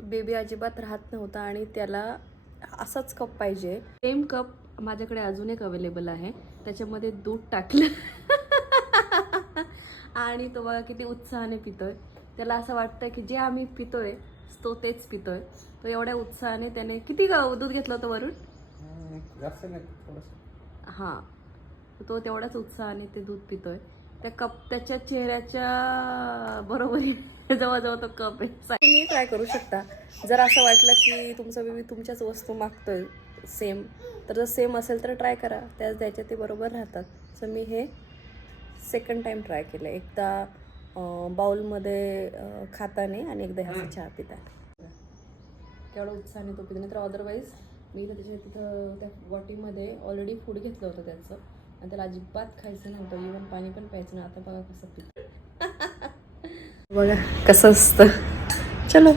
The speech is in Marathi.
बेबी अजिबात राहत नव्हता आणि त्याला असाच कप पाहिजे. सेम कप माझ्याकडे अजून एक अवेलेबल आहे, त्याच्यामध्ये दूध टाकलं आणि तो बघा किती उत्साहाने पितोय. त्याला असं वाटतं की जे आम्ही पितोय तो तेच पितोय. तो एवढ्या उत्साहाने, त्याने किती दूध घेतलं होतं वरून? हां, तो तेवढ्याच उत्साहाने ते दूध पितोय. त्या कप त्याच्या चेहऱ्याच्या बरोबरीने जवळजवळ तो कप आहे. तुम्ही ट्राय करू शकता जर असं वाटलं की तुमचा बेबी तुमच्याच वस्तू मागतोय सेम, तर जर सेम असेल तर ट्राय करा, त्याच द्यायच्या, ते बरोबर राहतात. सो मी हे सेकंड टाईम ट्राय केलं, एकदा बाउलमध्ये खाताने आणि एकदा ह्याचा चहा पिताने. केवढा उत्साहाने तो पितो. नाही तर अदरवाईज मी तिथं त्या वाटीमध्ये ऑलरेडी फूड घेतलं होतं त्याचं, आणि त्याला अजिबात खायचं नव्हतं, इव्हन पाणी पण प्यायचं नाही. आता बघा कसं पितो. बघा कसं असतं. चलो.